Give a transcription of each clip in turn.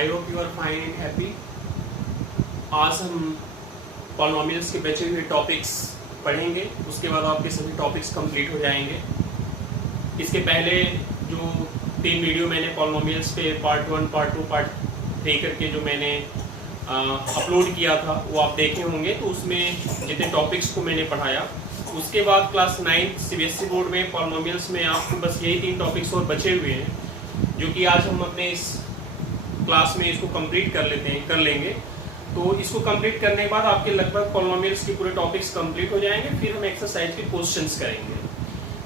I hope you are fine and happy. आज हम polynomials के बचे हुए टॉपिक्स पढ़ेंगे, उसके बाद आपके सभी टॉपिक्स कंप्लीट हो जाएंगे। इसके पहले जो 3 वीडियो मैंने पॉलिनोमियल्स पे पार्ट 1, पार्ट 2, पार्ट 3 करके जो मैंने अपलोड किया था वो आप देखे होंगे। तो उसमें जितने टॉपिक्स को मैंने पढ़ाया, उसके बाद क्लास 9 सीबीएसई बोर्ड में पॉलिनोमियल्स में आपको बस यही 3 टॉपिक्स और बचे हुए हैं, जो कि आज हम अपने इस क्लास में इसको कंप्लीट कर लेंगे। तो इसको कंप्लीट करने के बाद आपके लगभग पॉलिनोमियल्स के पूरे टॉपिक्स कंप्लीट हो जाएंगे। फिर हम एक्सरसाइज के क्वेश्चंस करेंगे।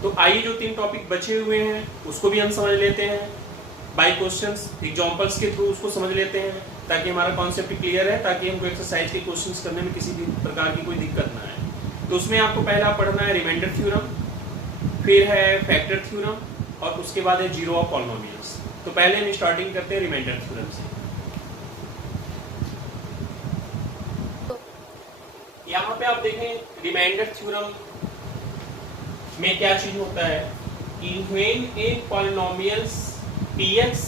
तो आइए जो 3 टॉपिक बचे हुए हैं उसको भी हम समझ लेते हैं बाय क्वेश्चंस, एग्जांपल्स के थ्रू उसको समझ लेते हैं, ताकि हमारा कॉन्सेप्ट क्लियर है, ताकि हमको एक्सरसाइज के क्वेश्चंस करने में किसी भी प्रकार की कोई दिक्कत ना आए। तो उसमें आपको पहला पढ़ना है रिमाइंडर थ्योरम, फिर है फैक्टर थ्योरम और उसके बाद है जीरो ऑफ पॉलिनोमियल्स। तो पहले हम स्टार्टिंग करते हैं रिमाइंडर थ्योरम से। यहाँ पे आप देखें रिमाइंडर थ्योरम में क्या चीज होता है कि when A polynomials px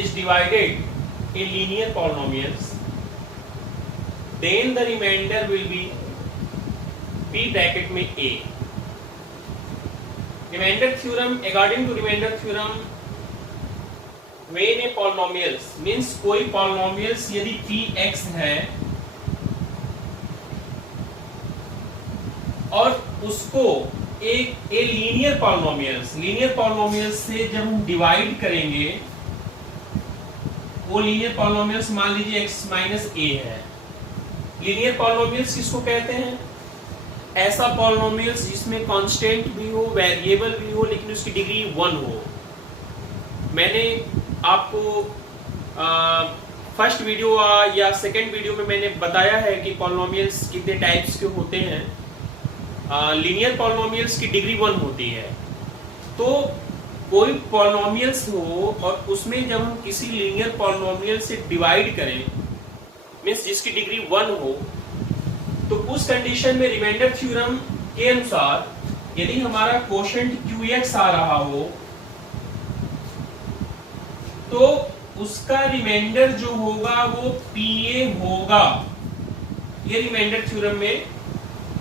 is divided in linear polynomials, then the remainder will be p bracket में a. Remainder theorem, according to remainder theorem, when a polynomials means कोई polynomials यदि px है और उसको एक लीनियर पॉलिनोमियल्स से जब हम डिवाइड करेंगे, वो लीनियर पॉलिनोमियल्स मान लीजिए x माइनस a है। लीनियर पॉलिनोमियल्स किसको कहते हैं? ऐसा पॉलिनोमियल्स जिसमें कांस्टेंट भी हो, वेरिएबल भी हो, लेकिन उसकी डिग्री 1 हो। मैंने आपको फर्स्ट वीडियो या सेकंड वीडियो में मैंने बताया है कि पॉलिनोमियल्स कितने टाइप्स के होते हैं। लीनियर पॉलिनोमियल्स की डिग्री 1 होती है। तो कोई पॉलिनोमियल्स हो और उसमें जब हम किसी लीनियर पॉलिनोमियल से डिवाइड करें, मींस जिसकी डिग्री 1 हो, तो उस कंडीशन में रिमाइंडर थ्योरम के अनुसार यदि हमारा कोशेंट qx आ रहा हो तो उसका रिमाइंडर जो होगा वो pa होगा। ये रिमाइंडर थ्योरम में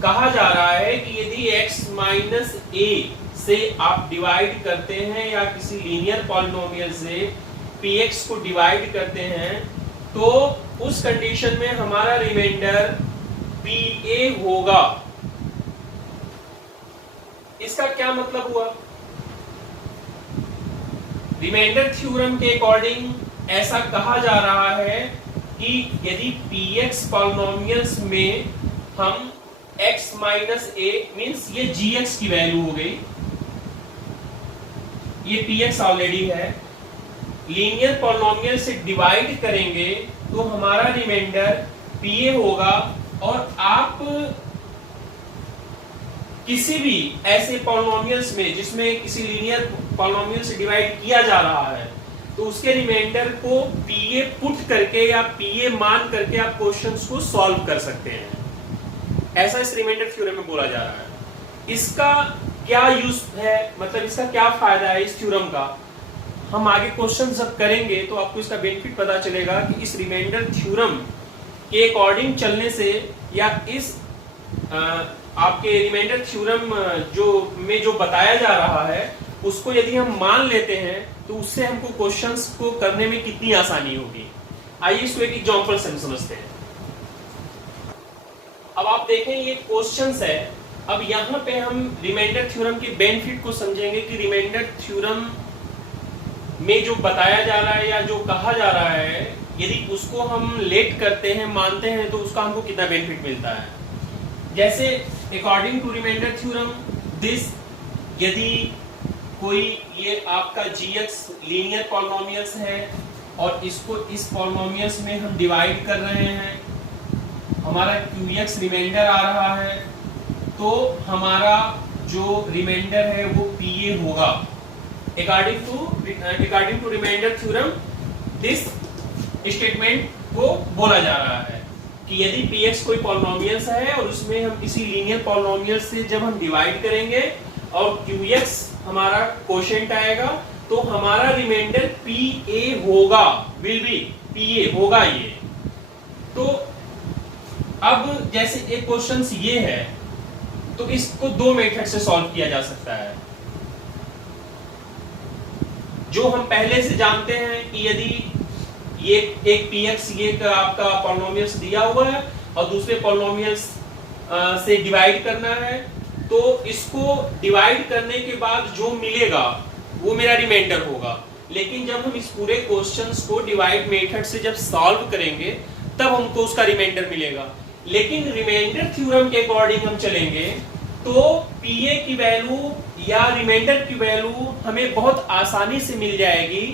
कहा जा रहा है कि यदि x माइनस a से आप डिवाइड करते हैं या किसी लीनियर पॉलिनोमियल से px को डिवाइड करते हैं, तो उस कंडीशन में हमारा रिमाइंडर pa होगा। इसका क्या मतलब हुआ? रिमाइंडर थ्योरम के अकॉर्डिंग ऐसा कहा जा रहा है कि यदि px पॉलिनोमियल्स में हम x माइनस a मीन्स ये gx की वैल्यू हो गई, ये px ऑलरेडी है, लीनियर पॉलिनोमियल से डिवाइड करेंगे तो हमारा रिमाइंडर pa होगा। और आप किसी भी ऐसे पॉलिनोमियल्स में जिसमें किसी लीनियर पॉलिनोमियल से डिवाइड किया जा रहा है, तो उसके रिमाइंडर को pa पुट करके या pa मान करके आप क्वेश्चंस को सॉल्व कर सकते हैं। ऐसा इस रिमाइंडर थ्योरम में बोला जा रहा है। इसका क्या यूज है, मतलब इसका क्या फायदा है इस थ्योरम का, हम आगे क्वेश्चन जब करेंगे तो आपको इसका बेनिफिट पता चलेगा कि इस रिमाइंडर थ्योरम के अकॉर्डिंग चलने से या इस आपके रिमाइंडर थ्योरम जो बताया जा रहा है उसको यदि हम मान लेते हैं तो उससे हमको क्वेश्चंस को करने में कितनी आसानी होगी। आइए इसको एक एग्जांपल से हम समझते हैं। अब आप देखें ये क्वेश्चंस है। अब यहाँ पे हम रिमाइंडर थ्योरम के बेनिफिट को समझेंगे कि रिमाइंडर थ्योरम में जो बताया जा रहा है या जो कहा जा रहा है, यदि उसको हम लेट करते हैं, मानते हैं, तो उसका हमको कितना बेनिफिट मिलता है। जैसे according to remainder theorem this, यदि कोई ये आपका gx लीनियर पॉलिनोमियल्स है और इसको इस पॉलिनोमियल्स में हम डिवाइड कर रहे हैं, हमारा qx रिमाइंडर आ रहा है, तो हमारा जो रिमाइंडर है वो pa होगा। According to remainder theorem this statement को बोला जा रहा है कि यदि px कोई पॉलिनोमियल्स है और उसमें हम किसी लीनियर पॉलिनोमियल से जब हम डिवाइड करेंगे और qx हमारा कोशेंट आएगा, तो हमारा रिमाइंडर pa होगा विल बी पीए होगा ये। तो अब जैसे एक क्वेश्चन ये है तो इसको दो मेथड से सॉल्व किया जा सकता है। जो हम पहले से जानते हैं कि यदि ये एक px ये आपका पॉलिनोमियल्स दिया हुआ है और दूसरे पॉलिनोमियल्स से डिवाइड करना है, तो इसको डिवाइड करने के बाद जो मिलेगा वो मेरा रिमाइंडर होगा। लेकिन जब हम इस पूरे क्वेश्चंस को डिवाइड मेथड से जब सॉल्व करेंगे तब हमको उसका रिमाइंडर मिलेगा। लेकिन रिमाइंडर थ्योरम के अकॉर्डिंग हम चलेंगे तो पीए की वैल्यू या रिमाइंडर की वैल्यू हमें बहुत आसानी से मिल जाएगी।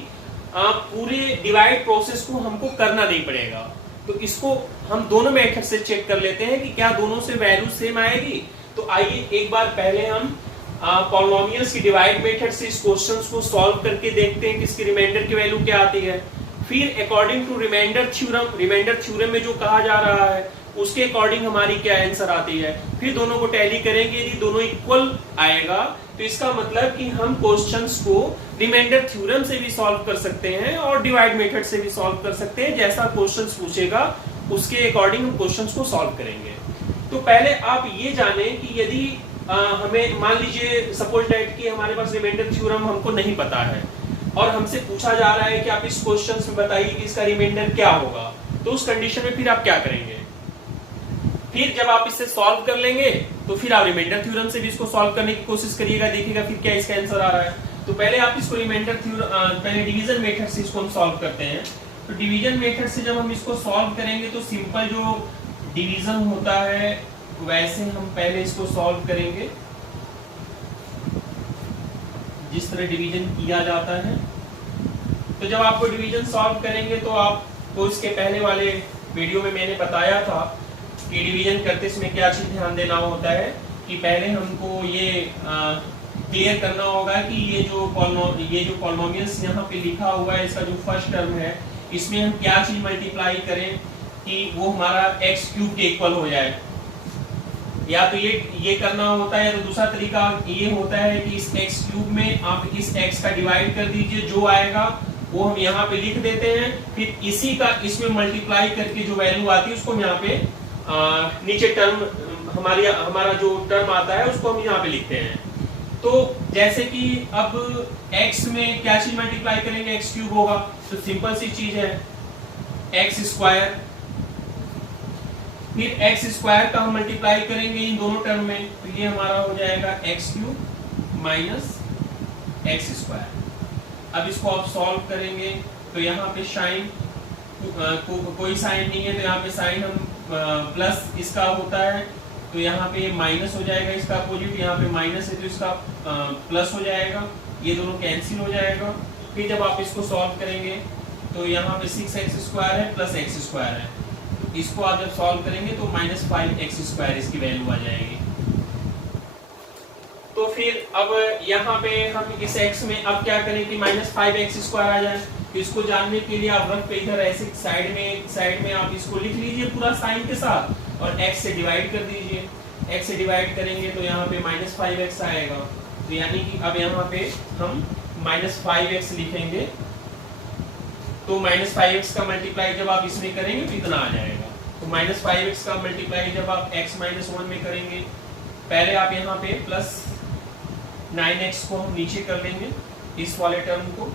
पूरे डिवाइड प्रोसेस को हमको करना नहीं पड़ेगा। तो इसको हम दोनों मेथड से चेक कर लेते हैं कि क्या दोनों से वैल्यू सेम आएगी। तो आइए एक बार पहले हम पॉलिनोमियल्स की डिवाइड मेथड से इस क्वेश्चंस को सॉल्व करके देखते हैं कि इसकी रिमाइंडर की वैल्यू क्या आती है। फिर अकॉर्डिंग टू रिमाइंडर थ्योरम में जो कहा जा रहा है उसके अकॉर्डिंग हमारी क्या आंसर आती है। फिर दोनों को टैली करेंगे, यदि दोनों इक्वल आएगा तो इसका मतलब कि हम क्वेश्चंस को रिमाइंडर थ्योरम से भी सॉल्व कर सकते हैं और डिवाइड मेथड से भी सॉल्व कर सकते हैं। जैसा क्वेश्चंस पूछेगा उसके अकॉर्डिंग हम क्वेश्चंस को सॉल्व करेंगे। तो पहले आप ये जाने कि यदि हमें मान लीजिए सपोज दैट कि हमारे पास रिमाइंडर थ्योरम हमको नहीं पता है और हमसे पूछा जा रहा है कि आप इस क्वेश्चन में बताइए कि इसका रिमाइंडर क्या होगा। तो उस कंडीशन में फिर आप क्या करेंगे? फिर जब आप इसे सॉल्व कर लेंगे तो फिर आप रिमाइंडर थ्योरम से भी इसको सॉल्व करने की कोशिश करिएगा, देखिएगा फिर क्या इसका आंसर आ रहा है। तो पहले आप इसको रिमाइंडर थ्योरम पहले डिवीजन मेथड से इसको हम सॉल्व करते हैं। तो डिवीजन मेथड से जब हम इसको सॉल्व करेंगे तो सिंपल जो डिवीजन होता है वैसे हम पहले इसको सॉल्व करेंगे जिस तरह डिवीजन किया जाता है। तो जब आपको डिवीजन सॉल्व करेंगे तो आपको इसके पहले वाले वीडियो में मैंने बताया था कि डिवीजन करते समय क्या चीज ध्यान देना होता है कि पहले हमको ये क्लियर करना होगा कि ये जो पॉलिनोमियल्स यहाँ पे लिखा हुआ है इसका जो फर्स्ट टर्म है इसमें हम क्या चीज मल्टीप्लाई करें कि वो हमारा x क्यूब के इक्वल हो जाए। या तो ये करना होता है, या तो दूसरा तरीका ये होता है कि इस x क्यूब में आप इस x का डिवाइड कर दीजिए, जो आएगा वो हम यहाँ पे लिख देते हैं। फिर इसी का इसमें मल्टीप्लाई करके जो वैल्यू आती है उसको हम यहाँ पे नीचे टर्म हमारा जो टर्म आता है उसको हम यहाँ पे लिखते हैं। तो जैसे कि अब x में क्या चीज मल्टीप्लाई करेंगे, x क्यूब होगा तो सिंपल सी चीज है x स्क्वायर। फिर x स्क्वायर का हम मल्टीप्लाई करेंगे इन दोनों टर्म में तो ये हमारा हो जाएगा x cube minus x square. अब इसको आप सॉल्व करेंगे तो यहाँ पे साइन कोई साइन नहीं है तो यहाँ पे साइन हम प्लस इसका होता है तो यहाँ पे माइनस हो जाएगा, इसका अपोजिट यहाँ पे माइनस है तो इसका प्लस हो जाएगा, ये दोनों कैंसिल हो जाएगा। फिर जब आप इसको सॉल्व करेंगे तो यहाँ पे 6x स्क्वायर है प्लस x स्क्वायर है, तो इसको आप जब सॉल्व करेंगे तो माइनस 5x स्क्वायर इसकी वैल्यू आ जाएगी। तो फिर अब यहाँ पे हम इस x में अब क्या करें कि माइनस 5x स्क्वायर आ जाए। तो इसको जानने के लिए आप रफ पे इधर ऐसे साइड में आप इसको लिख लीजिए पूरा साइन के साथ और x से डिवाइड कर दीजिए। x से डिवाइड करेंगे तो यहाँ पे माइनस 5x आएगा, तो यानी कि अब यहाँ पे हम माइनस 5x लिखेंगे तो माइनस 5x का मल्टीप्लाई जब आप इसमें करेंगे तो इतना आ जाएगा। तो माइनस 5x का मल्टीप्लाई जब आप x माइनस 1 में करेंगे, पहले आप यहाँ पे प्लस 9x को हम नीचे कर लेंगे इस वाले टर्म को,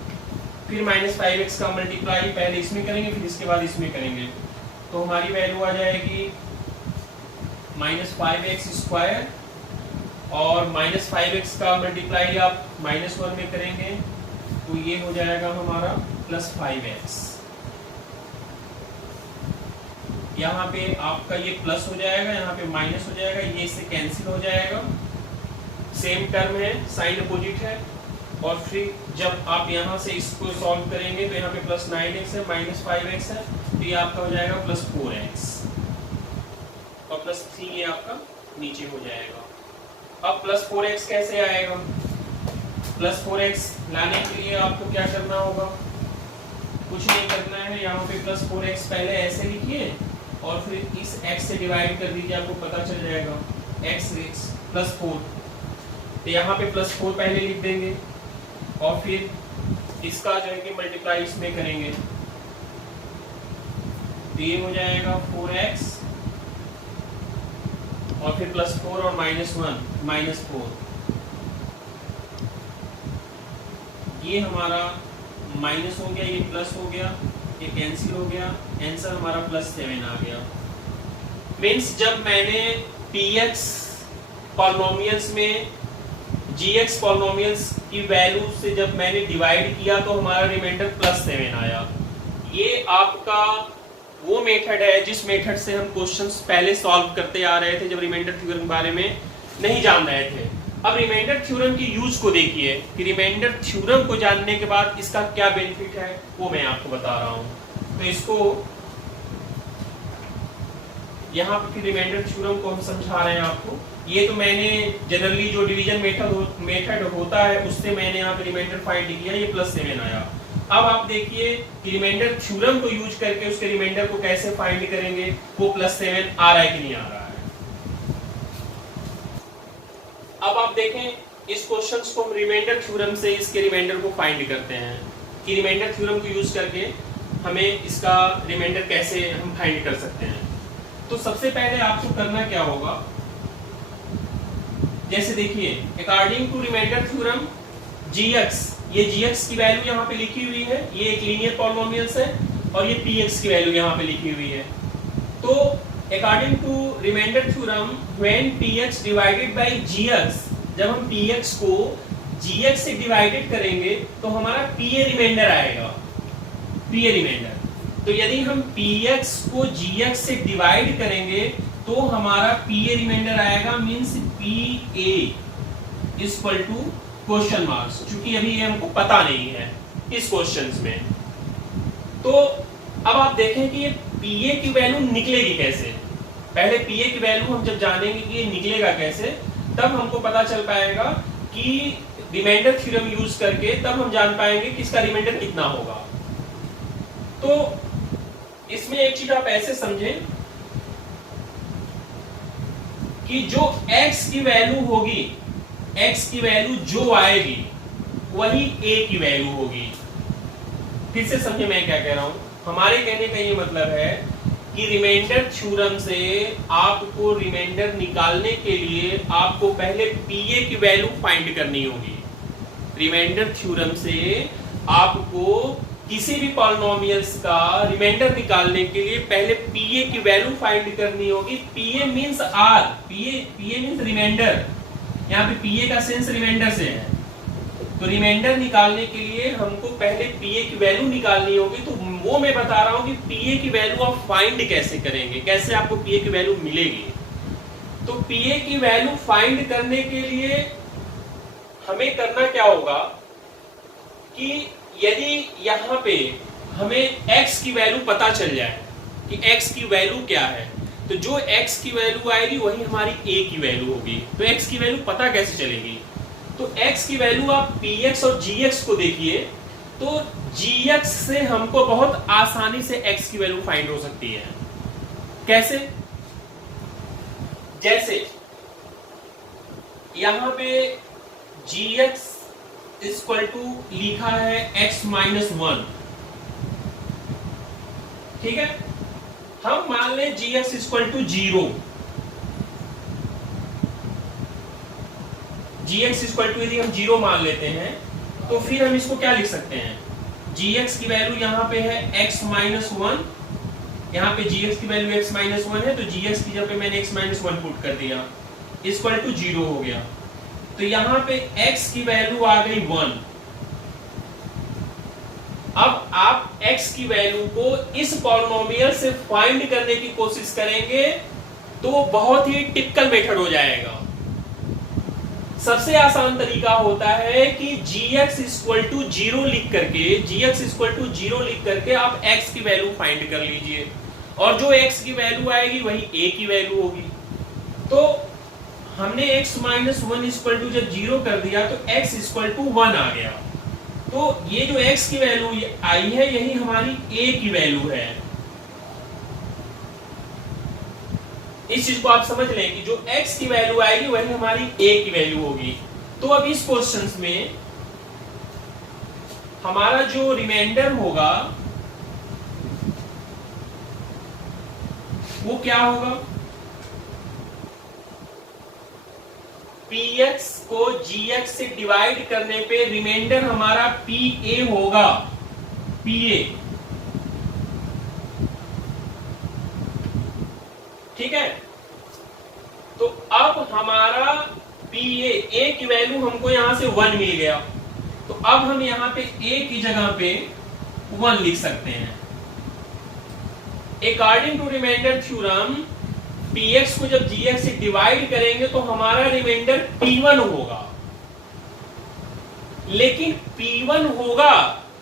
फिर माइनस 5x का मल्टीप्लाई पहले इसमें करेंगे फिर इसके बाद इसमें करेंगे तो हमारी वैल्यू आ जाएगी माइनस 5x स्क्वायर और माइनस 5x का मल्टीप्लाई आप माइनस 1 में करेंगे तो ये हो जाएगा हमारा प्लस 5x। यहाँ पे आपका ये प्लस हो जाएगा, यहाँ पे माइनस हो जाएगा, ये इससे कैंसिल हो जाएगा, सेम टर्म है, साइन अपोजिट है। और फिर जब आप यहाँ से इसको सॉल्व करेंगे तो यहाँ पे प्लस 9x है माइनस 5x है तो ये आपका हो जाएगा प्लस 4x और प्लस 3 ये आपका नीचे हो जाएगा। अब प्लस 4x कैसे आएगा? प्लस 4x लाने के लिए आपको क्या करना होगा? कुछ नहीं करना है, यहाँ पे प्लस 4x पहले ऐसे लिखिए और फिर इस x से डिवाइड कर दीजिए, आपको पता चल जाएगा x प्लस 4। तो यहाँ पे प्लस 4 पहले लिख देंगे और फिर इसका जो है कि मल्टीप्लाई इसमें करेंगे तो ये हो जाएगा 4x और फिर +4 और -1 -4, ये हमारा माइनस हो गया, ये प्लस हो गया, ये कैंसिल हो गया, आंसर हमारा +7 आ गया। मीन्स जब मैंने px पॉलिनोमियल्स में gx पॉलिनोमियल्स की वैल्यू से जब मैंने डिवाइड किया तो हमारा रिमाइंडर +7 आया। ये आपका वो मेथड है जिस मेथड से हम क्वेश्चंस पहले सॉल्व करते आ रहे थे जब रिमाइंडर थ्योरम के बारे में नहीं जान रहे थे। अब रिमाइंडर थ्योरम की यूज को देखिए कि रिमाइंडर थ्योरम को जानने के बाद इसका क्या बेनिफिट है वो मैं आपको बता रहा हूं। तो इसको यहाँ पे रिमाइंडर थ्योरम को हम समझा रहे हैं आपको। ये तो मैंने जनरली जो डिवीजन मेथड होता है उससे मैंने यहाँ पे रिमाइंडर फाइंड किया, ये +7 आया। अब आप देखिए कि रिमाइंडर थ्योरम को यूज करके उसके रिमाइंडर को कैसे फाइंड करेंगे, वो +7 आ रहा है कि नहीं आ रहा है। अब आप देखें इस क्वेश्चंस को हम रिमाइंडर थ्योरम से इसके रिमाइंडर को फाइंड करते हैं कि रिमाइंडर थ्योरम को यूज करके हमें इसका रिमाइंडर कैसे हम फाइंड कर सकते हैं। तो सबसे पहले आपको करना क्या होगा, जैसे देखिए according to remainder theorem gx, ये gx की वैल्यू यहाँ पे लिखी हुई है, ये एक लीनियर पॉलिनोमियल्स है और ये px की वैल्यू यहाँ पे लिखी हुई है। तो according to remainder theorem when px divided by gx, जब हम px को gx से डिवाइडेड करेंगे तो हमारा pa रिमाइंडर आएगा, pa रिमाइंडर। तो यदि हम px को gx से डिवाइड करेंगे तो हमारा pa रिमाइंडर आएगा, means pa equal to question marks, क्योंकि अभी ये हमको पता नहीं है इस क्वेश्चंस में। तो अब आप देखें कि ये pa की वैल्यू निकलेगी कैसे। पहले pa की वैल्यू हम जब जानेंगे कि ये निकलेगा कैसे, तब हमको पता चल पाएगा कि रिमाइंडर थ्योरम यूज करके तब हम जान पाएंगे कि इसका रिमाइंडर कितना होगा। तो इसमें एक चीज आप ऐसे समझें कि जो x की वैल्यू होगी, x की वैल्यू जो आएगी वही a की वैल्यू होगी। फिर से समझे मैं क्या कह रहा हूं। हमारे कहने का ये मतलब है कि रिमाइंडर थ्योरम से आपको रिमाइंडर निकालने के लिए आपको पहले pa की वैल्यू फाइंड करनी होगी। रिमाइंडर थ्योरम से आपको किसी भी पॉलिनोमियल्स का रिमाइंडर निकालने के लिए पहले pa की वैल्यू फाइंड करनी होगी। pa means r, pa means remainder, यहाँ पे pa का सेंस रिमाइंडर से है। तो रिमाइंडर निकालने के लिए हमको पहले pa की वैल्यू निकालनी होगी। तो वो मैं बता रहा हूं कि pa की वैल्यू आप फाइंड कैसे करेंगे, कैसे आपको pa की वैल्यू मिलेगी। तो pa की वैल्यू फाइंड करने के लिए हमें करना क्या होगा कि यदि यहाँ पे हमें x की वैल्यू पता चल जाए कि x की वैल्यू क्या है, तो जो x की वैल्यू आएगी वही हमारी a की वैल्यू होगी। तो x की वैल्यू पता कैसे चलेगी, तो x की वैल्यू आप px और gx को देखिए, तो gx से हमको बहुत आसानी से x की वैल्यू फाइंड हो सकती है। कैसे, जैसे यहां पे gx इक्वल टू लिखा है x-1, ठीक है। हम मान लें gx equal to 0, gx equal to यदि हम 0 मान लेते हैं तो फिर हम इसको क्या लिख सकते हैं, gx की वैल्यू यहाँ पे है x-1, यहाँ पे gx की वैल्यू x-1 है, तो gx की जगह पे मैंने x-1 पुट कर दिया, इक्वल टू 0 हो गया। तो यहाँ पे x की वैल्यू आ गई 1। अब आप x की वैल्यू को इस पॉलिनोमियल से फाइंड करने की कोशिश करेंगे तो बहुत ही टिपिकल मेथड हो जाएगा। सबसे आसान तरीका होता है कि gx इक्वल टू 0 लिख करके आप x की वैल्यू फाइंड कर लीजिए, और जो x की वैल्यू आएगी वही a की वैल्यू होगी। तो हमने x-1 इक्वल टू जब 0 कर दिया तो x इक्वल टू 1 आ गया। तो ये जो x की वैल्यू आई है यही हमारी a की वैल्यू है। इस चीज को आप समझ लें कि जो x की वैल्यू आएगी वही हमारी a की वैल्यू होगी। तो अब इस क्वेश्चंस में हमारा जो रिमाइंडर होगा वो क्या होगा, px को gx से डिवाइड करने पे रिमाइंडर हमारा pa होगा, pa, ठीक है। तो अब हमारा pa, a की वैल्यू हमको यहां से 1 मिल गया, तो अब हम यहां पे a की जगह पे 1 लिख सकते हैं। According to remainder theorem px को जब gx से डिवाइड करेंगे तो हमारा रिमाइंडर p1 होगा, लेकिन p1 होगा,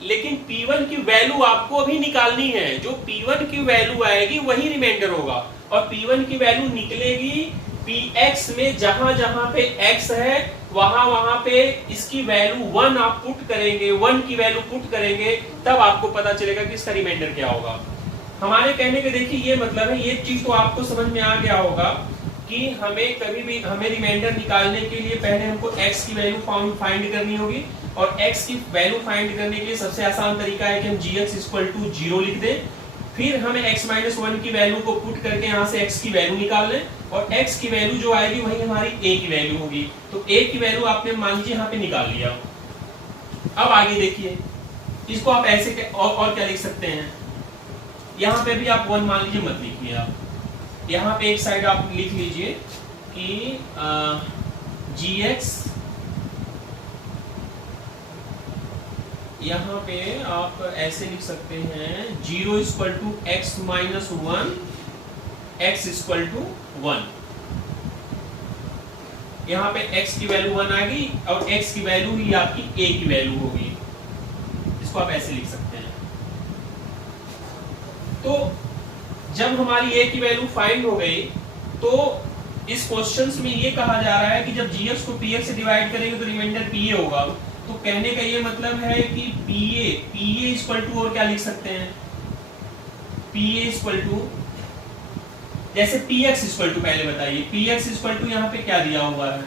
लेकिन p1 की वैल्यू आपको अभी निकालनी है। जो p1 की वैल्यू आएगी वही रिमाइंडर होगा, और p1 की वैल्यू निकलेगी px में जहां जहां पे x है वहां वहां पे इसकी वैल्यू 1 आप पुट करेंगे, 1 की वैल्यू पुट करेंगे, तब आपको पता चलेगा कि इसका रिमाइंडर क्या होगा। हमारे कहने के देखिए ये मतलब है, ये चीज तो आपको समझ में आ गया होगा कि हमें कभी भी हमें रिमाइंडर निकालने के लिए पहले हमको x की वैल्यू फाइंड करनी होगी, और x की वैल्यू फाइंड करने के लिए सबसे आसान तरीका है कि हम gx इक्वल टू 0 लिख दें, फिर हमें x माइनस 1 की वैल्यू को पुट करके यहाँ से x की वैल्यू निकाल लें, और x की वैल्यू जो आएगी वही हमारी a की वैल्यू होगी। तो a की वैल्यू आपने मान लीजिए यहाँ पे निकाल लिया। अब आगे देखिए, इसको आप ऐसे और क्या लिख सकते हैं, यहाँ पे भी आप 1 मान लीजिए, मत लिखिए, आप यहाँ पे एक साइड आप लिख लीजिए कि gx, यहाँ पे आप ऐसे लिख सकते हैं 0 equal to x minus 1, x equal to 1। यहाँ पे x की वैल्यू 1 आ गई, और x की वैल्यू ही आपकी a की वैल्यू होगी, इसको आप ऐसे लिख सकते हैं। तो जब हमारी a की वैल्यू फाइंड हो गई, तो इस क्वेश्चन में ये कहा जा रहा है कि जब gx को px से डिवाइड करेंगे तो रिमाइंडर pa होगा। तो कहने का ये मतलब है कि pa इक्वल टू, और क्या लिख सकते हैं, pa इक्वल टू, जैसे px इक्वल टू, पहले बताइए px इक्वल टू यहाँ पे क्या दिया हुआ है,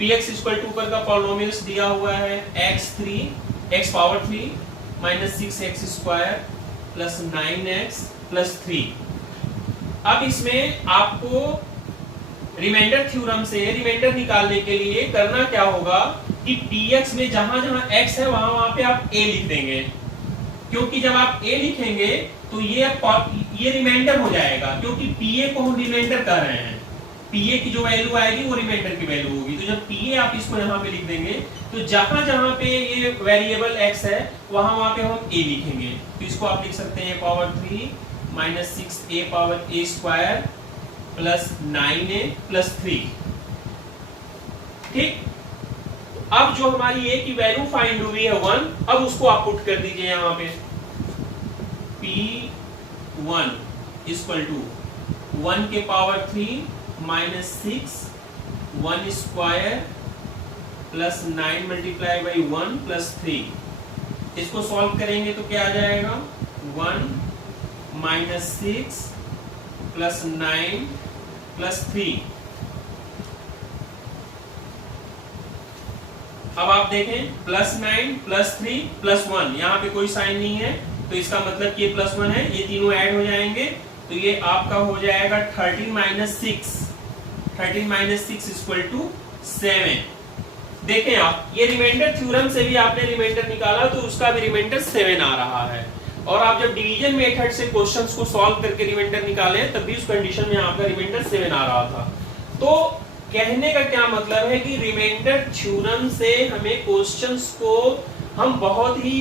px इक्वल टू ऊपर का पॉलिनोमियल्स दिया हुआ है x power 3 minus 6x square plus 9x plus 3। अब इसमें आपको रिमाइंडर थ्योरम से रिमाइंडर निकालने के लिए करना क्या होगा कि px में जहां जहां x है वहां वहां पे आप a लिख देंगे, क्योंकि जब आप a लिखेंगे तो ये रिमाइंडर हो जाएगा, क्योंकि pa को हम रिमाइंडर कर रहे हैं, pa की जो वैल्यू आएगी वो रिमाइंडर की वैल्यू होगी। तो जब pa आप इसको यहाँ पे लिख देंगे तो जहां जहां पे ये वेरिएबल x है वहां वहां पे हम a लिखेंगे। तो इसको आप लिख सकते हैं power 3 minus 6a power a square plus 9a plus 3, ठीक। अब जो हमारी a की वैल्यू फाइंड हुई है 1, अब उसको आप पुट कर दीजिए यहाँ पे, p1 इक्वल टू 1 के power 3 minus 6 1 square plus 9 multiply by 1 plus 3। इसको सॉल्व करेंगे तो क्या आ जाएगा, 1 माइनस 6 प्लस 9 प्लस 3। अब आप देखें प्लस 9 प्लस 3 प्लस 1, यहाँ पे कोई साइन नहीं है, तो इसका मतलब कि ये प्लस 1 है, ये तीनों ऐड हो जाएंगे, तो ये आपका हो जाएगा 13 माइनस 6 इक्वल टू 7। देखें आप, ये रिमाइंडर थ्योरम से भी आपने रिमाइंडर निकाला तो उसका भी रिमाइंडर 7 आ रहा है, और आप जब डिवीजन मेथड से क्वेश्चंस को सॉल्व करके रिमाइंडर निकाले तब भी उस कंडीशन में आपका रिमाइंडर 7 आ रहा था। तो कहने का क्या मतलब है कि रिमाइंडर थ्योरम से हमें क्वेश्चंस को हम बहुत ही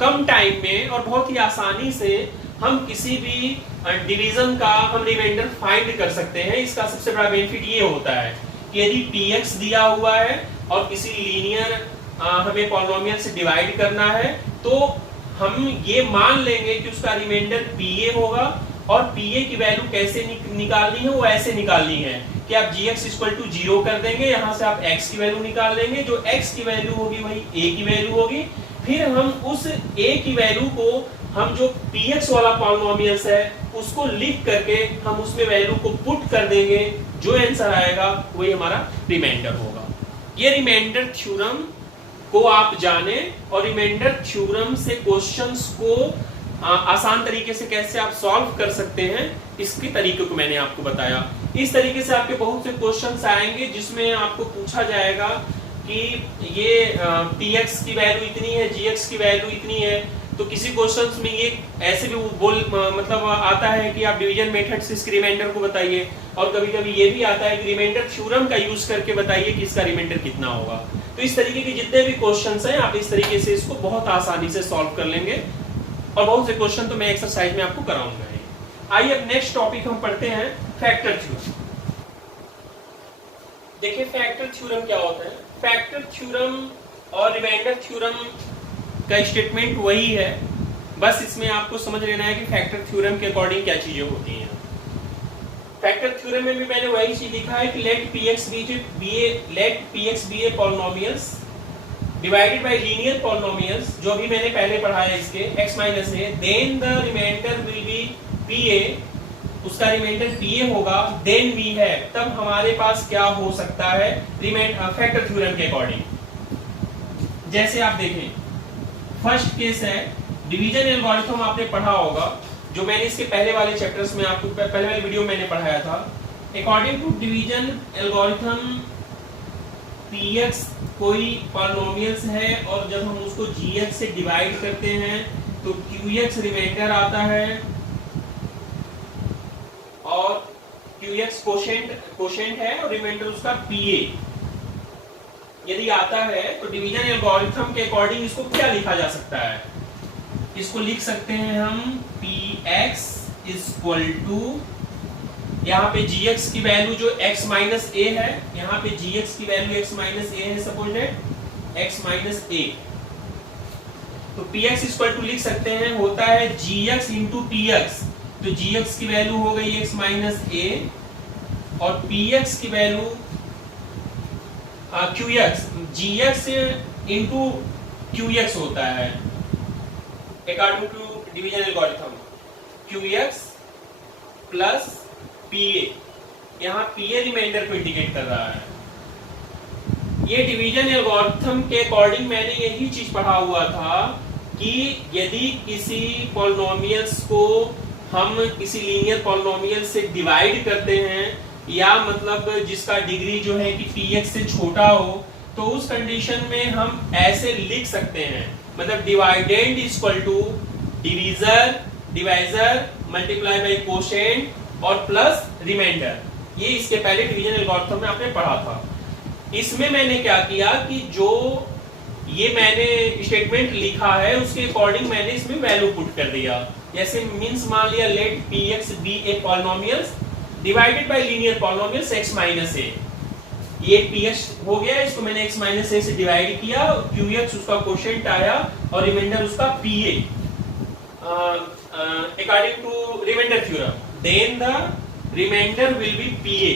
कम टाइम में और बहुत ही आसानी से हम किसी भी डिवीजन का हम रिमाइंडर फाइंड कर सकते हैं। इसका सबसे बड़ा बेनिफिट ये होता है कि यदि px दिया हुआ है और किसी लीनियर हमें पॉलिनोमियल से डिवाइड करना है, तो हम ये मान लेंगे कि उसका रिमाइंडर pa होगा, और pa की वैल्यू कैसे निकालनी है, वो ऐसे निकालनी है कि आप gx इक्वल टू 0 कर देंगे, यहाँ से आप x की वैल्यू निकाल लेंगे, जो x की वैल्यू होगी वही a की वैल्यू होगी, फिर हम उस a की वैल्यू को हम जो px वाला पॉलिनोमियल्स है उसको लिख करके हम उसमें वैल्यू को पुट कर देंगे, जो आंसर आएगा वही हमारा रिमाइंडर होगा। ये रिमाइंडर थ्योरम को आप जाने, और रिमाइंडर थ्योरम से क्वेश्चंस को आसान तरीके से कैसे आप सॉल्व कर सकते हैं, इसके तरीके को मैंने आपको बताया। इस तरीके से आपके बहुत से क्वेश्चंस आएंगे जिसमें आपको पूछा जाएगा कि ये px की वैल्यू इतनी है, gx की वैल्यू इतनी है। तो किसी क्वेश्चंस में ये ऐसे भी मतलब आता है कि आप डिवीजन मेथड से इसके रिमाइंडर को बताइए, और कभी कभी ये भी आता है कि रिमाइंडर थ्योरम का यूज करके बताइए कि इसका रिमाइंडर कितना होगा। तो इस तरीके के जितने भी क्वेश्चंस हैं आप इस तरीके से इसको बहुत आसानी से सॉल्व कर लेंगे, और बहुत से क्वेश्चन तो मैं एक्सरसाइज में आपको कराऊंगा। आइए अब नेक्स्ट टॉपिक हम पढ़ते हैं, फैक्टर थ्योरम। देखिए फैक्टर थ्योरम क्या होता है। फैक्टर थ्योरम और रिमाइंडर थ्योरम का स्टेटमेंट वही है, बस इसमें आपको समझ लेना है कि फैक्टर थ्योरम के अकॉर्डिंग क्या चीजें होती हैं। फैक्टर थ्योरम में भी मैंने वही चीज लिखा है कि late px be a polynomials divided by linear polynomials, जो भी मैंने पहले पढ़ाया इसके x minus a, then the remainder will be pa, उसका रिमाइंडर pa होगा, then we have, तब हमारे पास क्या हो सकता है फैक्टर थ्योरम के अकॉर्डिंग। जैसे आप देखें फर्स्ट केस है डिवीजन एल्गोरिथम, आपने पढ़ा होगा, जो मैंने इसके पहले वाले चैप्टर्स में आपको पहले वाले वीडियो मैंने पढ़ाया था। According to division algorithm px कोई पॉलिनोमियल्स है, और जब हम उसको gx से डिवाइड करते हैं तो qx रिमाइंडर आता है, और qx कोशेंट है और रिमाइंडर उसका pa यदि आता है, तो डिवीजन एल्गोरिथम के अकॉर्डिंग इसको क्या लिखा जा सकता है। इसको लिख सकते हैं हम px इक्वल टू, यहाँ पे gx की वैल्यू जो x माइनस a है, यहाँ पे gx की वैल्यू x माइनस a है, suppose that x minus a, तो px इक्वल टू लिख सकते हैं होता है gx इंटू px, तो gx की वैल्यू हो गई x माइनस a, और px की value qx, gx into qx होता है according to division algorithm, qx plus pa, यहाँ pa रिमाइंडर को इंडिकेट कर रहा है। ये डिवीजन एल्गोरिथम के अकॉर्डिंग मैंने यही चीज पढ़ा हुआ था कि यदि किसी पॉलिनोमियल्स को हम किसी लीनियर पॉलिनोमियल से डिवाइड करते हैं, या मतलब जिसका डिग्री जो है कि px से छोटा हो, तो उस कंडीशन में हम ऐसे लिख सकते हैं, मतलब dividend equal to divisor multiply by quotient और प्लस रिमाइंडर। ये इसके पहले डिवीजन एल्गोरिथम में आपने पढ़ा था। इसमें मैंने क्या किया कि जो ये मैंने स्टेटमेंट लिखा है उसके अकॉर्डिंग मैंने इसमें वैल्यू पुट कर दिया। जैसे मींस मान लिया late px be a polynomials divided by linear polynomials x minus a, ये px हो गया, इसको मैंने x minus a से डिवाइड किया, qx उसका कोशेंट आया और रिमाइंडर उसका pa according to remainder theorem, then the remainder will be pa।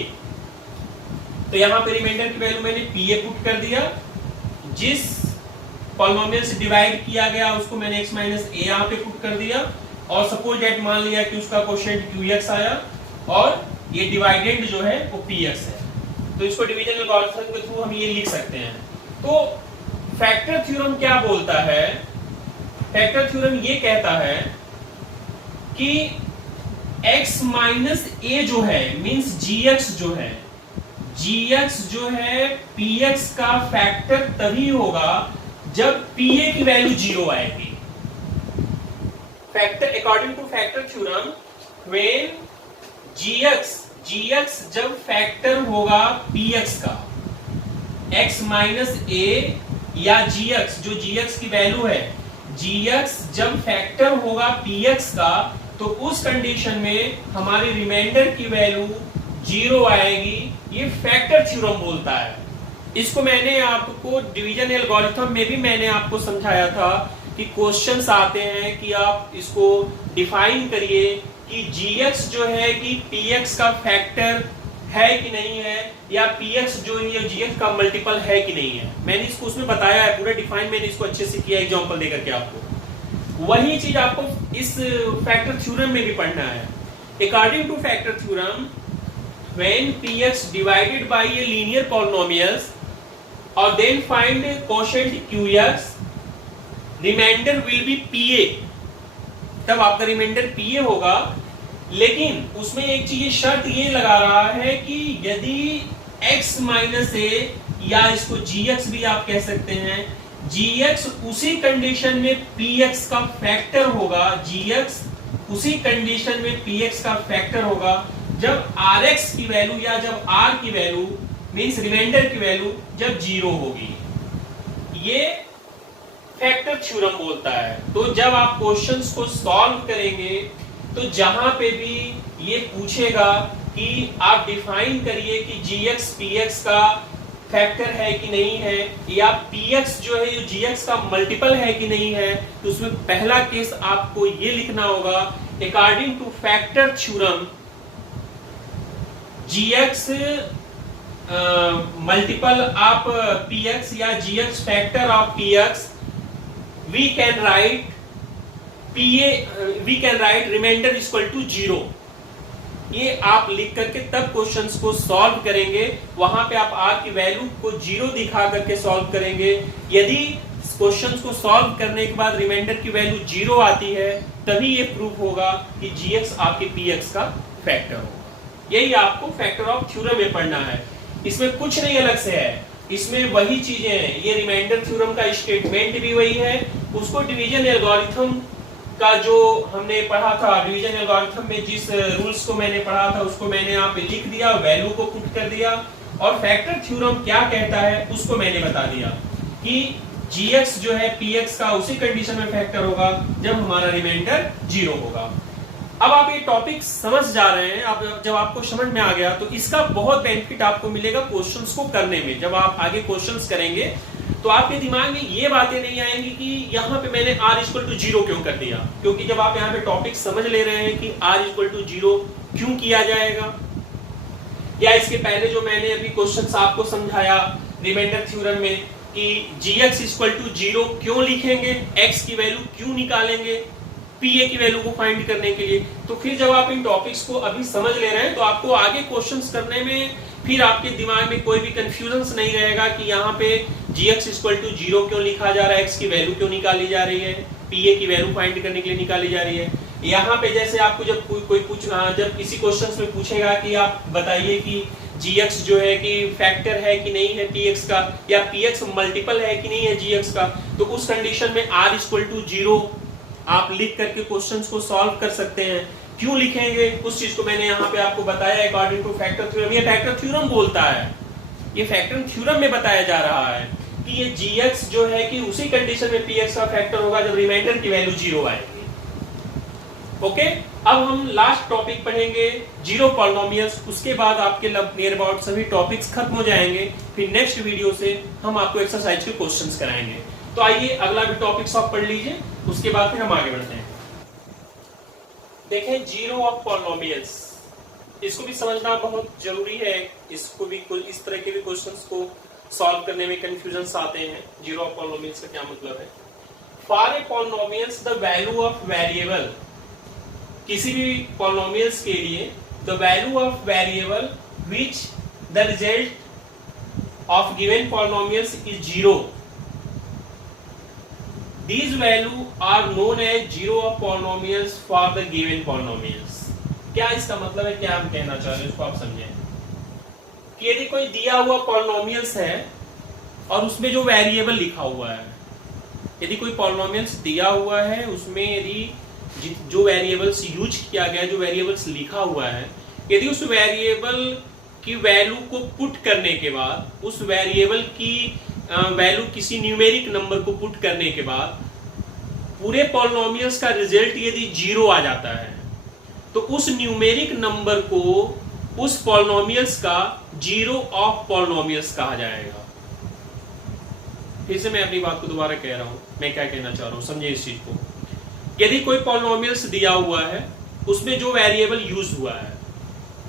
तो यहाँ पे रिमाइंडर की वैल्यू मैंने pa पुट कर दिया, जिस पॉलिनोमियल से डिवाइड किया गया उसको मैंने x माइनस a यहाँ पे पुट कर दिया, और सपोज दैट मान लिया कि उसका कोशेंट qx आया और ये डिवाइडेंड जो है वो px है। तो इसको डिवीजन एल्गोरिथम के थ्रू हम ये लिख सकते हैं। तो फैक्टर थ्योरम क्या बोलता है? फैक्टर थ्योरम ये कहता है कि x माइनस a जो है मींस gx जो है px का फैक्टर तभी होगा जब pa की वैल्यू 0 आएगी। Factor according to factor theorem when gx जब फैक्टर होगा px का, x माइनस a या gx जो gx की वैल्यू है, gx जब फैक्टर होगा px का, तो उस कंडीशन में हमारी रिमाइंडर की वैल्यू 0 आएगी। ये फैक्टर थ्योरम बोलता है। इसको मैंने आपको डिवीजन एल्गोरिथम में भी मैंने आपको समझाया था कि क्वेश्चंस आते हैं कि आप इसको डिफाइन करिए कि gx जो है कि px का फैक्टर है कि नहीं है, या px जो है gx का मल्टीपल है कि नहीं है। मैंने इसको उसमें बताया है, पूरा डिफाइन मैंने इसको अच्छे से किया एग्जांपल देकर के आपको। वही चीज आपको इस फैक्टर थ्योरम में भी पढ़ना है। According to factor theorem when px divided by a linear polynomials और then find quotient qx, remainder will be pa। तब आपका रिमाइंडर पीए होगा। लेकिन उसमें एक चीज शर्त ये लगा रहा है कि यदि x माइनस ए, या इसको gx भी आप कह सकते हैं, gx उसी कंडीशन में px का फैक्टर होगा, gx उसी कंडीशन में px का फैक्टर होगा जब rx की वैल्यू या जब r की वैल्यू मींस रिमाइंडर की वैल्यू जब 0 होगी। ये फैक्टर थ्योरम बोलता है। तो जब आप क्वेश्चंस को सॉल्व करेंगे तो जहां पे भी ये पूछेगा कि आप डिफाइन करिए कि gx px का फैक्टर है कि नहीं है, या px जो है ये gx का मल्टीपल है कि नहीं है, तो उसमें पहला केस आपको ये लिखना होगा according to factor theorem gx multiple of px या gx factor of px we can write remainder is equal to 0। ये आप लिख करके तब क्वेश्चंस को सॉल्व करेंगे, वहां पे आप r की वैल्यू को 0 दिखा करके सॉल्व करेंगे। यदि क्वेश्चंस को सॉल्व करने के बाद रिमाइंडर की वैल्यू 0 आती है तभी ये प्रूफ होगा कि gx आपके px का फैक्टर होगा। यही आपको फैक्टर ऑफ थ्योरम में पढ़ना है, इसमें कुछ नहीं अलग से है, इसमें वही चीजें हैं। ये रिमाइंडर थ्योरम का स्टेटमेंट भी वही है, उसको डिवीजन एल्गोरिथम का जो हमने पढ़ा था, डिवीजन एल्गोरिथम में जिस रूल्स को मैंने पढ़ा था उसको मैंने यहाँ पे लिख दिया, वैल्यू को पुट कर दिया, और फैक्टर थ्योरम क्या कहता है उसको मैंने बता दिया कि gx जो है px का उसी कंडीशन में फैक्टर होगा जब हमारा रिमाइंडर 0 होगा। अब आप ये टॉपिक समझ जा रहे हैं, अब जब आपको समझ में आ गया तो इसका बहुत बेनिफिट आपको मिलेगा क्वेश्चंस को करने में। जब आप आगे क्वेश्चंस करेंगे तो आपके दिमाग में ये बातें नहीं आएंगी कि यहाँ पे मैंने r इक्वल टू 0 क्यों कर दिया, क्योंकि जब आप यहाँ पे टॉपिक समझ ले रहे हैं कि r इक्वल टू 0 क्यों किया जाएगा, या इसके पहले जो मैंने अभी क्वेश्चंस आपको समझाया रिमाइंडर थ्योरम में कि gx इक्वल टू 0 क्यों लिखेंगे, x की वैल्यू क्यों निकालेंगे पीए की वैल्यू को फाइंड करने के लिए, तो फिर जब आप इन टॉपिक्स को अभी समझ ले रहे हैं तो आपको आगे क्वेश्चंस करने में फिर आपके दिमाग में कोई भी कंफ्यूजन नहीं रहेगा कि यहाँ पे gx इक्वल टू 0 क्यों लिखा जा रहा है, x की वैल्यू क्यों निकाली जा रही है, पीए की वैल्यू फाइंड करने के लिए निकाली जा रही है। यहाँ पे जैसे आपको जब कोई जब किसी क्वेश्चन में पूछेगा कि आप बताइए कि gx जो है कि फैक्टर है कि नहीं है px का, या px मल्टीपल है कि नहीं है gx का, तो उस कंडीशन में r इक्वल टू 0 आप लिख करके क्वेश्चंस को सॉल्व कर सकते हैं। क्यों लिखेंगे उस चीज को मैंने यहाँ पे आपको बताया अकॉर्डिंग टू फैक्टर थ्योरम। ये फैक्टर थ्योरम बोलता है, ये फैक्टर थ्योरम में बताया जा रहा है कि ये gx जो है कि उसी कंडीशन में px का फैक्टर होगा जब रिमाइंडर की वैल्यू 0 आएगी। ओके, अब हम लास्ट टॉपिक पढ़ेंगे जीरो पॉलिनोमियल्स, उसके बाद आपके नियर अबाउट सभी टॉपिक्स खत्म हो जाएंगे। फिर नेक्स्ट वीडियो से हम आपको एक्सरसाइज के क्वेश्चंस कराएंगे। तो आइए अगला भी टॉपिक्स आप पढ़ लीजिए, उसके बाद फिर हम आगे बढ़ते हैं। देखें जीरो ऑफ पॉलिनोमियल्स, इसको भी समझना बहुत जरूरी है, इसको भी इस तरह के भी क्वेश्चंस को सॉल्व करने में कंफ्यूजन आते हैं। जीरो ऑफ पॉलिनोमियल्स का क्या मतलब है? For a polynomials the value of variable, किसी भी पॉलिनोमियल्स के लिए the value of variable which the result of given polynomials is 0, these value are known as zero of polynomials for the given polynomials। क्या इसका मतलब है, क्या हम कहना चाह रहे हैं, इसको आप समझें कि यदि कोई दिया हुआ पॉलिनोमियल्स है और उसमें जो वेरिएबल लिखा हुआ है, यदि कोई पॉलिनोमियल्स दिया हुआ है उसमें यदि जो वेरिएबल्स यूज किया गया, जो वेरिएबल्स लिखा हुआ है, यदि उस वेरिएबल की वैल्यू को पुट करने के बाद, उस वेरिएबल की वैल्यू किसी न्यूमेरिक नंबर को पुट करने के बाद पूरे पॉलिनोमियल्स का रिजल्ट यदि 0 आ जाता है, तो उस न्यूमेरिक नंबर को उस पॉलिनोमियल्स का जीरो ऑफ पॉलिनोमियल्स कहा जाएगा। फिर से मैं अपनी बात को दोबारा कह रहा हूं, मैं क्या कहना चाह रहा हूं, समझे इस चीज को। यदि कोई पॉलिनोमियल्स दिया हुआ है, उसमें जो वेरिएबल यूज हुआ है,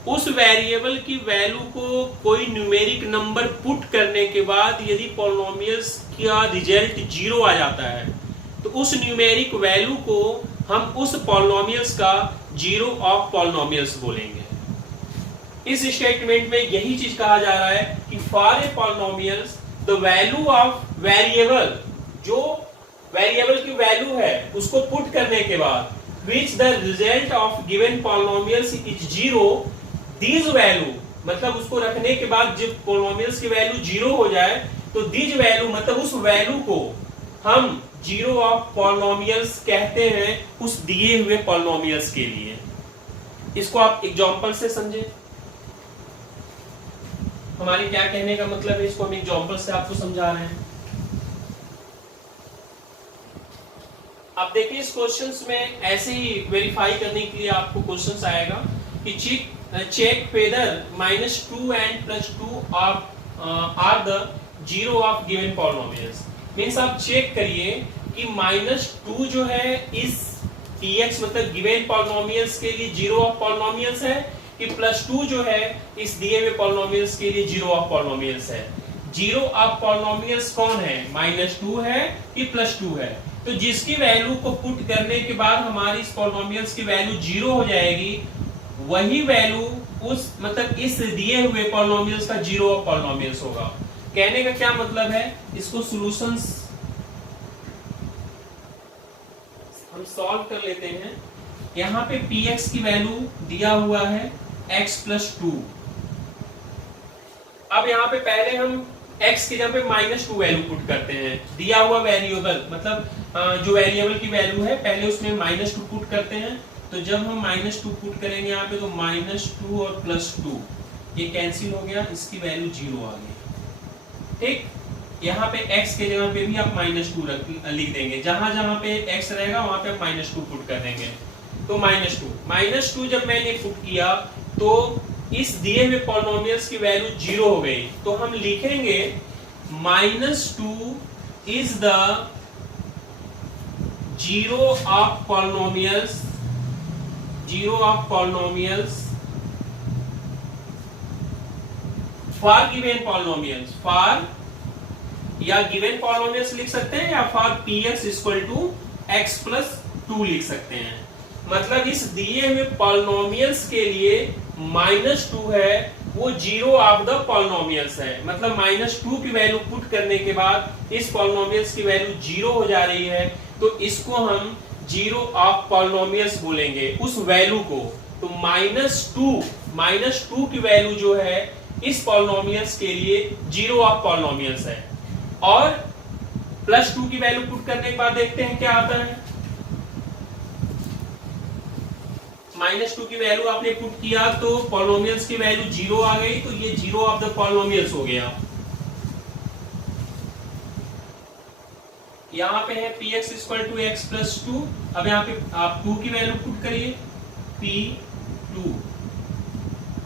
उस वेरिएबल की वैल्यू को कोई न्यूमेरिक नंबर पुट करने के बाद यदि पॉलिनोमियल्स का रिजल्ट 0 आ जाता है, तो उस न्यूमेरिक वैल्यू को हम उस पॉलिनोमियल्स का जीरो ऑफ पॉलिनोमियल्स बोलेंगे। इस स्टेटमेंट में यही चीज कहा जा रहा है कि for a polynomials the value of variable, जो वेरिएबल की वैल्यू है उसको पुट करने के बाद which the result of given polynomials is 0, these value मतलब उसको रखने के बाद जब polynomials की वैल्यू 0 हो जाए तो these value मतलब उस वैल्यू को हम जीरो ऑफ पॉलिनोमियल्स कहते हैं उस दिए हुए पॉलिनोमियल्स के लिए। इसको आप एग्जांपल से समझे, हमारी क्या कहने का मतलब है, इसको हम एग्जांपल से आपको समझा रहे हैं। अब देखिए इस क्वेश्चंस में ऐसे ही वेरीफाई करने के लिए आपको क्वेश्चंस आएगा कि check whether -2 and +2 are the zero of given polynomials. Means आप चेक करिए कि -2 जो है इस px मतलब गिवन पॉलिनोमियल्स के लिए जीरो ऑफ पॉलिनोमियल्स है कि +2 जो है इस दिए हुए पॉलिनोमियल्स के लिए जीरो ऑफ पॉलिनोमियल्स है। जीरो ऑफ पॉलिनोमियल्स कौन है, -2 है कि +2 है। तो जिसकी वैल्यू को पुट करने के बाद हमारी इस पॉलिनोमियल्स की वैल्यू 0 हो जाएगी, वही वैल्यू उस मतलब इस दिए हुए पॉलिनोमियल्स का जीरो ऑफ पॉलिनोमियल्स होगा। कहने का क्या मतलब है, इसको सॉल्यूशंस हम सॉल्व कर लेते हैं। यहां पे px की वैल्यू दिया हुआ है x + 2। अब यहां पे पहले हम x की जगह पे -2 वैल्यू पुट करते हैं, दिया हुआ वेरिएबल मतलब जो वेरिएबल की वैल्यू है पहले उसमें -2 पुट करते हैं। तो जब हम -2 पुट करेंगे यहाँ पे तो -2 और +2 ये कैंसिल हो गया, इसकी वैल्यू 0 आ गई। ठीक, यहाँ पे x के जगह पे भी आप -2 लिख देंगे, जहां जहां पे x रहेगा वहां पे आप -2 पुट कर देंगे। तो -2 जब मैंने पुट किया तो इस दिए हुए पॉलिनोमियल्स की वैल्यू 0 हो गई। तो हम लिखेंगे -2 is the zero of polynomials for given polynomials, for या गिवन पॉलिनोमियल्स लिख सकते हैं या फॉर px = x + 2 लिख सकते हैं। मतलब इस दिए हुए पॉलिनोमियल्स के लिए -2 है वो जीरो ऑफ द पॉलिनोमियल्स है। मतलब -2 की वैल्यू पुट करने के बाद इस पॉलिनोमियल्स की वैल्यू 0 हो जा रही है, तो इसको हम जीरो ऑफ पॉलिनोमियल्स बोलेंगे उस वैल्यू को। तो -2 की वैल्यू जो है इस पॉलिनोमियल्स के लिए जीरो ऑफ पॉलिनोमियल्स है। और +2 की वैल्यू पुट करने के बाद देखते हैं क्या आता है। -2 की वैल्यू आपने पुट किया तो पॉलिनोमियल्स की वैल्यू 0 आ गई, तो ये जीरो ऑफ द पॉलिनोमियल्स हो गया। यहाँ पे है px = x + 2। अब यहाँ पे आप 2 की वैल्यू पुट करिए, p2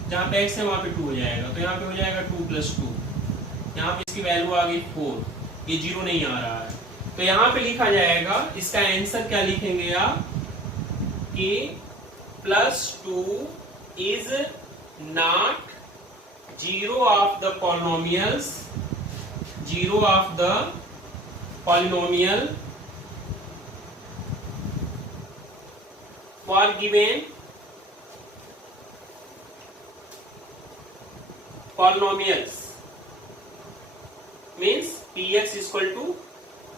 जहां पे x है वहां पे 2 हो जाएगा, तो यहाँ पे हो जाएगा 2 + 2। यहाँ पे इसकी वैल्यू आ गई 4, ये 0 नहीं आ रहा है, तो यहाँ पे लिखा जाएगा, इसका आंसर क्या लिखेंगे आप कि +2 is not zero of the polynomial for given polynomials, means px =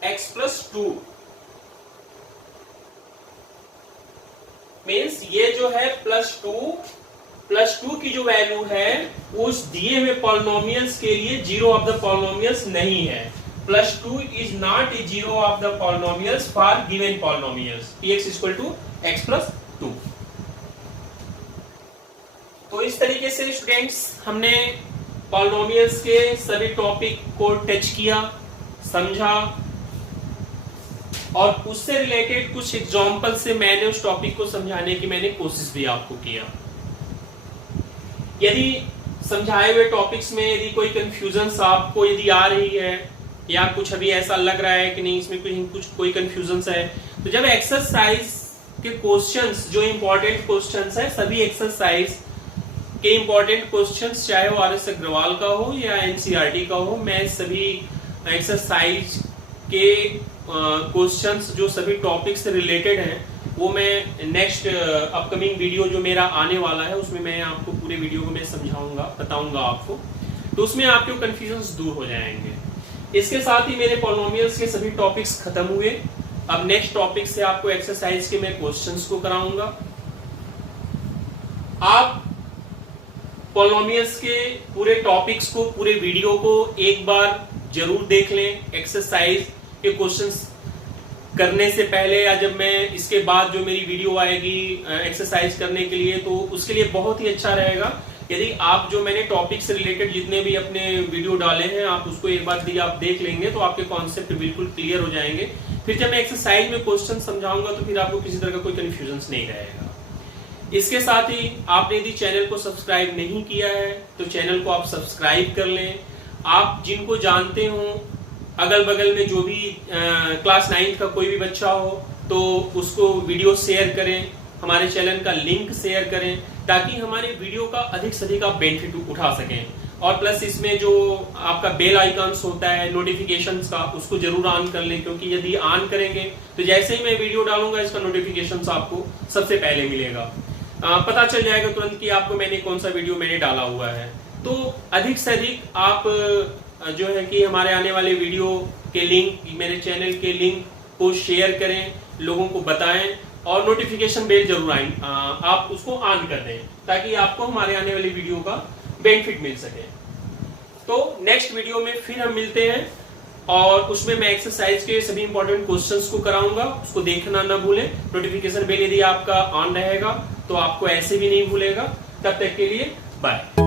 x + 2। Means ये जो है +2 की जो वैल्यू है उस दिए हुए पॉलिनोमियल्स के लिए जीरो ऑफ द पॉलिनोमियल्स नहीं है। +2 is not a zero of the polynomials for given polynomials. px = x + 2। तो इस तरीके से स्टूडेंट्स हमने पॉलिनोमियल्स के सभी टॉपिक को टच किया, समझा, और उससे रिलेटेड कुछ एग्जाम्पल से मैंने उस टॉपिक को समझाने की मैंने कोशिश भी आपको किया। यदि समझाए हुए टॉपिक्स में यदि कोई कंफ्यूजन आपको यदि आ रही है या कुछ अभी ऐसा लग रहा है कि नहीं इसमें कुछ कोई कंफ्यूजन है, तो जब एक्सरसाइज के क्वेश्चंस जो इंपॉर्टेंट क्वेश्चंस है, सभी एक्सरसाइज के इंपॉर्टेंट क्वेश्चंस चाहे वो RS अग्रवाल का हो या NCERT का हो, मैं सभी एक्सरसाइज के क्वेश्चंस जो सभी टॉपिक से रिलेटेड हैं वो मैं नेक्स्ट अपकमिंग वीडियो जो मेरा आने वाला है उसमें मैं आपको पूरे वीडियो को मैं समझाऊंगा, बताऊंगा आपको, तो उसमें आपके कंफ्यूजन्स दूर हो जाएंगे। इसके साथ ही मेरे पॉलिनोमियल्स के सभी टॉपिक्स खत्म हुए। अब नेक्स्ट टॉपिक से आपको एक्सरसाइज के मैं क्वेश्चंस को कराऊंगा। आप पॉलिनोमियल्स के पूरे टॉपिक्स को, पूरे वीडियो को एक बार जरूर देख लें। एक्सरसाइज के क्वेश्चंस करने से पहले या जब मैं इसके बाद जो मेरी वीडियो आएगी एक्सरसाइज करने के लिए, तो उसके लिए बहुत ही अच्छा रहेगा यदि आप जो मैंने टॉपिक से रिलेटेड जितने भी अपने वीडियो डाले हैं आप उसको एक बार यदि आप देख लेंगे तो आपके कॉन्सेप्ट बिल्कुल क्लियर हो जाएंगे। फिर जब मैं एक्सरसाइज में क्वेश्चन समझाऊंगा तो फिर आपको किसी तरह का कोई कंफ्यूजन नहीं रहेगा। इसके साथ ही आपने यदि चैनल को सब्सक्राइब नहीं किया है तो चैनल को आप सब्सक्राइब कर लें। आप जिनको जानते हो अगल बगल में जो भी क्लास 9 का कोई भी बच्चा हो तो उसको वीडियो शेयर करें, हमारे चैनल का लिंक शेयर करें ताकि हमारे वीडियो का अधिक से अधिक आप बेनिफिट उठा सकें। और प्लस इसमें जो आपका बेल आइकन्स होता है नोटिफिकेशंस का, उसको जरूर ऑन कर लें, क्योंकि यदि ऑन करेंगे तो जैसे ही मैं वीडियो डालूंगा इसका नोटिफिकेशंस आपको सबसे पहले मिलेगा, पता चल जाएगा तुरंत कि आपको मैंने कौन सा वीडियो मैंने डाला हुआ है। तो अधिक से अधिक आप जो है कि हमारे आने वाले वीडियो के लिंक, मेरे चैनल के लिंक को शेयर करें, लोगों को बताएं और नोटिफिकेशन बेल जरूर आप उसको ऑन कर दें ताकि आपको हमारे आने वाली वीडियो का बेनिफिट मिल सके। तो नेक्स्ट वीडियो में फिर हम मिलते हैं और उसमें मैं एक्सरसाइज के सभी इंपॉर्टेंट क्वेश्चंस को कराऊंगा, उसको देखना ना भूलें। नोटिफिकेशन बेल यदि आपका ऑन रहेगा तो आपको ऐसे भी नहीं भूलेगा। तब तक के लिए बाय।